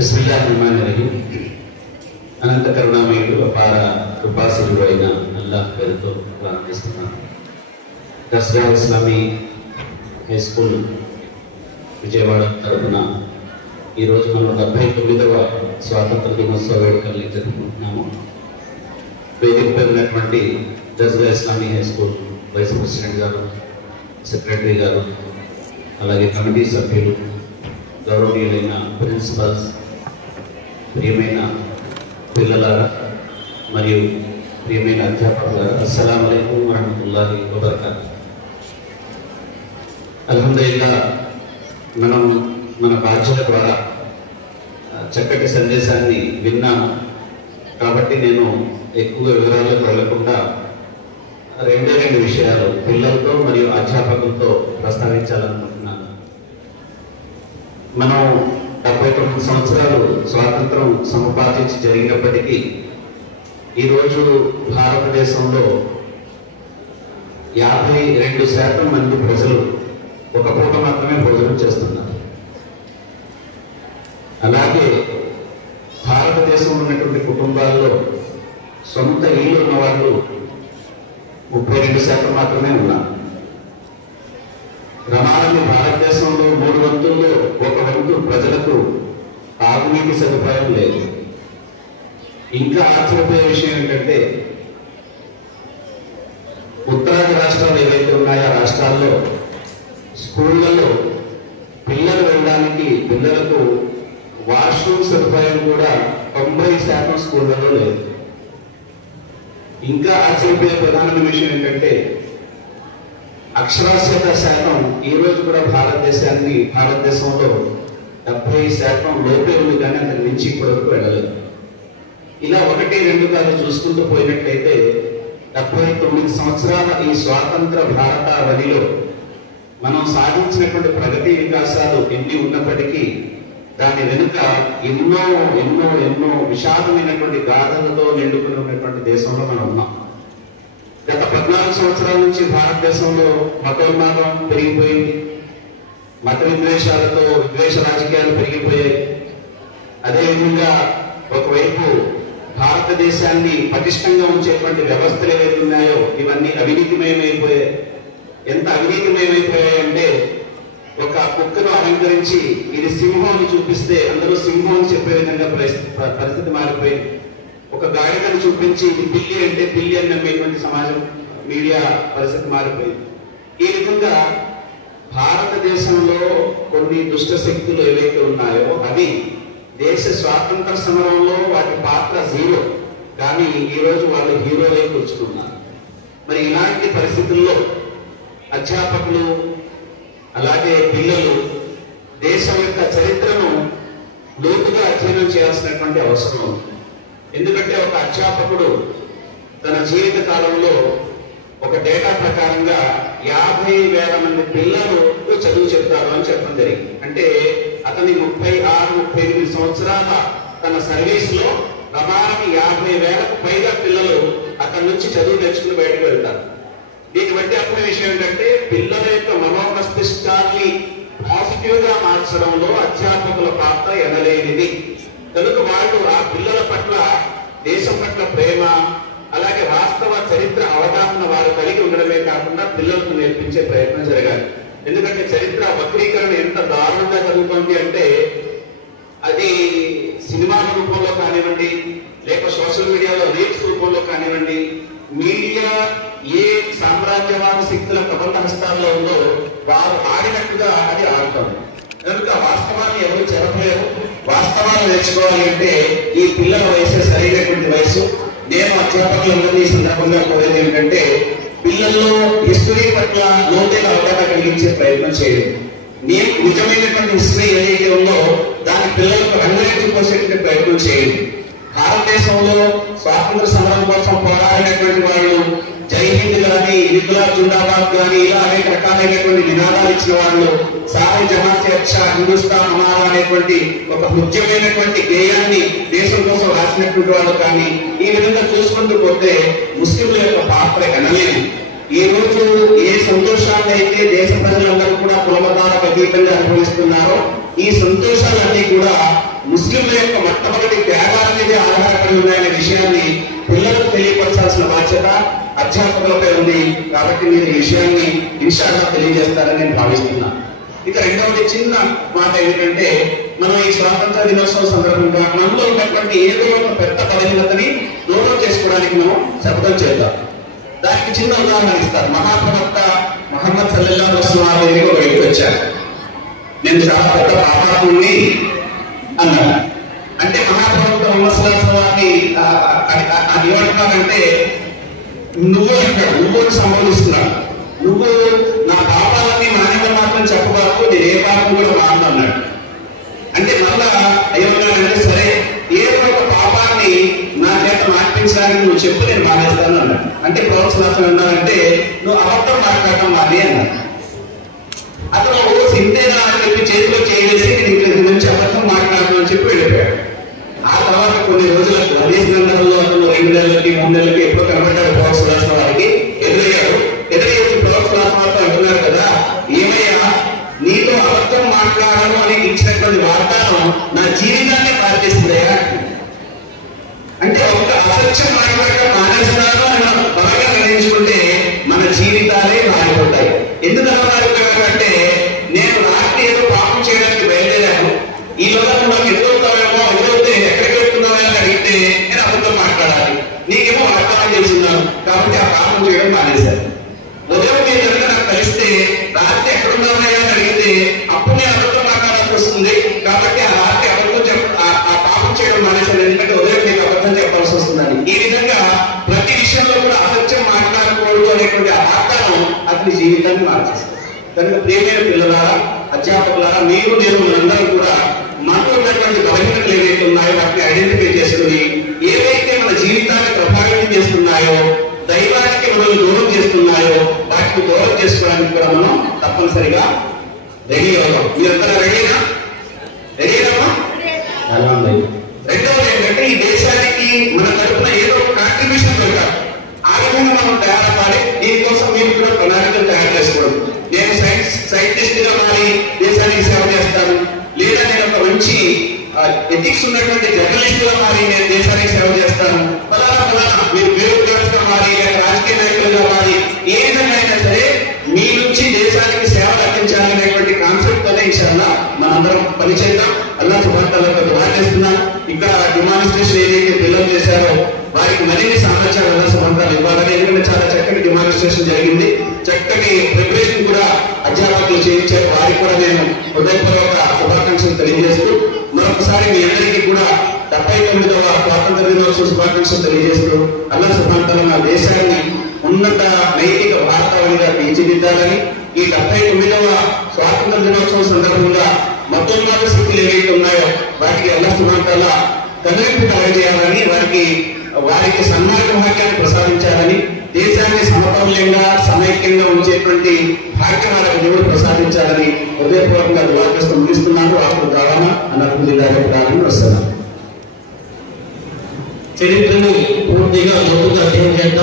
బిస్మిల్లాహిర్రహ్మానిర్రహీం. అనంత కరుణామయుడు అపార కృపాశీలుడు అయిన అల్లాహ్ పేరుతో ప్రారంభిస్తున్నాను. దర్గా ఇస్లామీ హై స్కూల్ విజయవాడ తరఫున ఈరోజు మనం 79వ స్వాతంత్ర దినోత్సవ వేడుకల్ని జరుపుకుంటున్నాము. వేదికపై ఉన్నటువంటి Dargah Islami high school vice president గారు, సెక్రటరీ గారు, అలాగే కమిటీ సభ్యులు, గౌరవనీయులైన ప్రిన్సిపల్స్, ప్రియమైన పిల్లలారా మరియు ప్రియమైన అధ్యాపకులారా, అస్సలాము అలైకుం వరహ్మతుల్లాహి వబరకాతుహు. అల్హమ్దులిల్లాహ్, మనం మన బాధ్యత ద్వారా చక్కటి సందేశాన్ని విన్నాము. కాబట్టి నేను ఎక్కువ వివరాలకు వెళ్ళకుండా రెండు విషయాలు పిల్లలతో మరియు అధ్యాపకులతో ప్రస్తావించాలనుకుంటున్నాను. మనం 79 సంవత్సరాలు స్వాతంత్రం సముపార్జించి జరిగినప్పటికీ ఈరోజు భారతదేశంలో 52% మంది ప్రజలు ఒక పూట మాత్రమే భోజనం చేస్తున్నారు. అలాగే భారతదేశంలో ఉన్నటువంటి కుటుంబాల్లో సొంత ఇల్లు ఉన్న వాళ్ళు 32% మాత్రమే ఉన్నారు. రమారమి భారతదేశంలో 3 వంతుల్లో 1 వంతు ప్రజలకు తాగునీటి సదుపాయం లేదు. ఇంకా ఆశ్చర్యపోయే విషయం ఏంటంటే, ఉత్తరాది రాష్ట్రాలు ఏవైతే ఉన్నాయో ఆ రాష్ట్రాల్లో స్కూళ్లలో పిల్లలు వెళ్ళడానికి పిల్లలకు వాష్రూమ్ సదుపాయం కూడా 90% స్కూళ్లలో లేదు. ఇంకా ఆశ్చర్యపోయే ప్రధానమైన విషయం ఏంటంటే, అక్షరాస్యత శాతం ఈ రోజు కూడా భారతదేశంలో 70% లోపే ఉంది, కానీ అంతకు మించి ఇప్పటివరకు వెళ్ళలేదు. ఇలా 1-2 కాదు చూసుకుంటూ పోయినట్లయితే 79 సంవత్సరాల ఈ స్వాతంత్ర భారతావనిలో మనం సాధించినటువంటి ప్రగతి వికాసాలు ఎన్ని ఉన్నప్పటికీ దాని వెనుక ఎన్నో ఎన్నో ఎన్నో విషాదమైనటువంటి గాథలతో నిండుకుని ఉన్నటువంటి దేశంలో మనం ఉన్నాం. గత 14 సంవత్సరాల నుంచి భారతదేశంలో మతోన్మాదం పెరిగిపోయింది. మత విద్వేషాలతో విద్వేష రాజకీయాలు పెరిగిపోయాయి. అదేవిధంగా ఒకవైపు భారతదేశాన్ని పటిష్టంగా ఉంచేటువంటి వ్యవస్థలు ఏవైతే ఉన్నాయో ఇవన్నీ అవినీతిమయమైపోయాయి. ఎంత అవినీతిమయమైపోయాయంటే, ఒక కుక్కను అలంకరించి ఇది సింహం అని చూపిస్తే అందరూ సింహం అని చెప్పే విధంగా పరిస్థితి మారిపోయింది. ఒక గాడిదను చూపించి ఇది పిల్లి అంటే పిల్లి అని నమ్మేటువంటి సమాజం, మీడియా పరిస్థితి మారిపోయింది. ఈ విధంగా భారతదేశంలో కొన్ని దుష్ట శక్తులు ఏవైతే ఉన్నాయో అవి దేశ స్వాతంత్ర సమరంలో వాటి పాత్ర 0, కానీ ఈరోజు వాళ్ళు హీరోలై కూర్చున్నారు. మరి ఇలాంటి పరిస్థితుల్లో అధ్యాపకులు అలాగే పిల్లలు దేశం యొక్క చరిత్రను లోతుగా అధ్యయనం చేయాల్సినటువంటి అవసరం ఉంది. ఎందుకంటే ఒక అధ్యాపకుడు తన జీవిత కాలంలో ఒక డేటా ప్రకారంగా 50,000 మంది పిల్లలు చదువు చెప్తారు అని చెప్పడం జరిగింది. అంటే అతని 36-38 సంవత్సరాల తన సర్వీస్ లో ప్రమాణం 50,000కు పైగా పిల్లలు అక్కడి నుంచి చదువు నేర్చుకుని బయటకు వెళ్తారు. దీన్ని బట్టి అప్పుడు విషయం ఏంటంటే, పిల్లల యొక్క మనోమస్తిష్కాన్ని పాజిటివ్ గా మార్చడంలో అధ్యాపకుల పాత్ర ఎనలేనిది. కనుక వాళ్ళు ఆ పిల్లల పట్ల, దేశం పట్ల ప్రేమ, అలాగే వాస్తవ చరిత్ర అవగాహన వారు కలిగి ఉండడమే కాకుండా పిల్లలకు నేర్పించే ప్రయత్నం జరగాలి. ఎందుకంటే చరిత్ర వక్రీకరణ ఎంత దారుణంగా జరుగుతుంది అంటే, అది సినిమాల రూపంలో కానివ్వండి, లేక సోషల్ మీడియాలో రీల్స్ రూపంలో కానివ్వండి, మీడియా ఏ సామ్రాజ్యవాద శక్తుల ప్రబంధ హస్తాల్లో ఉందో వారు ఆడినట్టుగా అది ఆడుతుంది. కనుక వాస్తవాన్ని ఎవరు చెరపలేరు. వాస్తవాన్ని నేర్చుకోవాలి అంటే ఈ పిల్లల వయసే సరైనటువంటి వయసు. నేను అధ్యాపకులందరినీ ఈ సందర్భంగా కోరేది ఏమిటంటే, పిల్లల్లో హిస్టరీ పట్ల లోతైన అవగాహన కలిగించే ప్రయత్నం చేయండి. నిజమైనటువంటి హిస్టరీ ఏదైతే ఉందో దాని పిల్లలకు రంగురేసి పోసేటువంటి ప్రయత్నం చేయండి. భారతదేశంలో స్వాతంత్ర సమరం కోసం పోరాడినటువంటి వాళ్ళు జై హింద్ కానీ, ఇన్క్లాబ్ జిందాబాద్ కానీ, ఇలా అనేక రకాలైనటువంటి నినాదాలు ఇచ్చిన వాళ్ళు, సారే జమాత్ సే అచ్చా హిందుస్థాన్ హమారా అనేటువంటి ఒక ముఖ్యమైనటువంటి గేయాన్ని దేశం కోసం రాసినటువంటి వాళ్ళు కానీ, ఈ విధంగా చూసుకుంటూ పోతే ముస్లింల యొక్క పాత్ర ఎనలేదు. ఈ రోజు ఏ సంతోషాన్ని అయితే దేశ ప్రజలందరూ కూడా కులమతాలకు అతీతంగా అనుభవిస్తున్నారో ఈ సంతోషాలన్నీ కూడా ముస్లింల యొక్క మొట్టమొదటి త్యాగాల మీద ఆధారపడి ఉన్నాయనే విషయాన్ని పిల్లలకు తెలియపరచాల్సిన బాధ్యత అధ్యాపకులపై ఉంది. కాబట్టి మీరు ఈ విషయాన్ని ఇన్షాల్లా తెలియజేస్తారని నేను భావిస్తున్నాను. ఇక రెండవది చిన్న మాట ఏంటంటే, మనం ఈ స్వాతంత్ర దినోత్సవం సందర్భంగా మనలో ఉన్నటువంటి ఏదో ఒక పెద్ద బలహీనతని దూరం చేసుకోవడానికి మనం శపథం చేద్దాం. దానికి చిన్న ఉదాహరణ ఇస్తారు. మహాప్రవక్త ముహమ్మద్ సల్లల్లాహు అలైహి వసల్లం ఒక వ్యక్తి వచ్చారు. నేను చాలా పెద్ద పాపాత్ముడిని అన్నాడు. అంటే మహాప్రవక్త ముహమ్మద్ సల్లల్లాహు అలైహి వసల్లం ఏమంటున్నాడంటే, నువ్వు అంటాడు, నువ్వు సంబోధిస్తున్నాడు. నువ్వు నా పాపాలన్నీ మానవులు మాత్రం చెప్పబాకు, నేను ఏ పాపం కూడా మాను అన్నాడు. అంటే మళ్ళా ఏమన్నాడంటే, సరే ఏదో ఒక పాపాన్ని నా చేత మార్పించడానికి నువ్వు చెప్పు, నేను మానేస్తాను అన్నాడు. అంటే ప్రోత్సాహం అన్నాడంటే, నువ్వు అబద్ధం మాట్లాడటం మాని అన్నాడు. అతను ఓ సింతేనా అని చెప్పి చేతిలో చేసి నేను ఇంటి నుంచి అబద్ధం మాట్లాడను అని చెప్పి వెళ్ళిపోయాడు. ఆ తర్వాత కొన్ని రోజులకు అదే సందర్భంలో అతను 2 నెలలకి 3 నెలలకి ఎప్పుడు కనబడ్డాడు ప్రోత్సాహం వారికి ఎదురయ్యాడు. ఎదురయ్యేసి ప్రోత్సాహం అంటున్నారు కదా, ఏమయ్యా నీతో అబద్ధం మాట్లాడను అని ఇచ్చినటువంటి వాగ్దానం నా జీవితాన్ని పాటిస్తుందయ్యా. అంటే ఒక అసత్యం మాట్లాడటం మానేస్తున్నాను అని మనం బాగా నిర్ణయించుకుంటే మన జీవితాలే మారిపోతాయి. ఎందుకన్నా మారిపోయాడంటే, నేను రాత్రి ఏదో పాపం చేయడానికి బయలుదేరాను, ఈ లోపల నాకు ఎదురవుతావేమో, ఎదురవుతే ఎక్కడికి వెళ్తున్నావా అని అడిగితే నేను అబద్ధం మాట్లాడాలి, నీకేమో వాగ్దానం చేస్తున్నాను కాబట్టి ఆ పాపం చేయడం మానేశాను. ఉదయం మీరు కనుక నాకు కలిస్తే రాత్రి ఎక్కడున్నావా అని అడిగితే అప్పుడు నేను అబద్ధం మాట్లాడాల్సి వస్తుంది కాబట్టి ఆ రాత్రి అబద్ధం ఆ పాపం చేయడం మానేశాను, ఎందుకంటే ఉదయం మీకు అబద్ధం చెప్పాల్సి వస్తుందని. ఈ విధంగా ప్రతి విషయంలో కూడా అసత్యం మాట్లాడకూడదు అనేటువంటి ఆ వాగ్దానం అతని జీవితాన్ని మార్చేస్తుంది. కనుక ప్రియమైన పిల్లలారా, అధ్యాపకులారా, మీరు నేను మనందరం కూడా మనలో ఉన్నటువంటి బలహీనతలు ఏవైతే ఉన్నాయో వాటిని ఐడెంటిఫై చేసుకుని ఏవైతే మన జీవితాన్ని ప్రభావితం చేస్తున్నాయో, దైవానికి మనల్ని దూరం చేస్తున్నాయో వాటిని దూరం చేసుకోవడానికి కూడా మనం తప్పనిసరిగా రెడీ అవుతాం. మీరంతా రెడీనా? రెడీనమ్మా? ఎలా ఉంది? రెండవది ఏంటంటే, ఈ దేశానికి మన తరఫున ఏదో ఒక కాంట్రిబ్యూషన్ దొరకాలి. ఆ విధంగా మనం తయారవ్వాలి. దీనికోసం మీరు కూడా ప్రణాళికలు తయారు చేసుకోవడం. నేను సైంటిస్ట్ గా మారి దేశానికి సేవ చేస్తాను, లేదా నేను ఒక మంచి ఎథిక్స్ ఉన్నటువంటి జర్నలిస్ట్ గా మారి నేను దేశానికి సేవ చేస్తాను, ఫలానా మీరు బ్యూరోక్రాట్స్ గా మారి లేదా రాజకీయ నాయకులుగా మారి ఏ విధంగా అయినా సరే మీ నుంచి దేశానికి సేవలు అందించాలనేటువంటి కాన్సెప్ట్ తోనే ఇన్షాల్లా మనందరం పనిచేద్దాం. అల్లాహ్ సుబ్హానహు వ తఆలా దుఆ చేస్తున్నాం. ఇక్కడ డిమాన్స్ట్రేషన్ ఏదైతే పిల్లలు చేశారో వారికి మరిన్ని సమాచారం అల్లాహ్ సుబ్హానహు వ తఆలా ఇవ్వాలని, ఎందుకంటే చాలా చక్కటి డిమాన్స్ట్రేషన్ జరిగింది, చక్కటి ప్రిపరేషన్ కూడా అధ్యాపకులు చేయించారు. వారికి కూడా నేను హృదయపూర్వక శుభాకాంక్షలు తెలియజేస్తూ మరొకసారి మీ అందరికీ కూడా 79వ స్వాతంత్ర దినోత్సవ శుభాకాంక్షలు తెలియజేస్తూ అల్లాహ్ సుబ్హానహు వ తఆలా నా దేశాన్ని ఉన్నత నైతిక భారతావనిగా తీర్చిదిద్దాలని, ఈ 79వ స్వాతంత్ర దినోత్సవం సందర్భంగా మతోన్మాద శక్తులు ఏవైతే ఉన్నాయో వాటికి అల్లాహ్ సుబ్హానహు వ తఆలా కనువిప్పు కలగజేయాలని, వారికి సన్మార్గ భాగ్యాన్ని ప్రసాదించాలని, దేశాన్ని సమతౌల్యంగా సమైక్యంగా ఉంచేటువంటి భాగ్యం వాళ్ళకి దేవుడు ప్రసాదించాలని హృదయపూర్వకంగా దుఆ చేస్తూ ముగిస్తున్నాను. అప్పుడు దావానా అల్హమ్దులిల్లాహి వసల్లం. చరిత్రను పూర్తిగా లోతుగా అధ్యయనం చేద్దాం.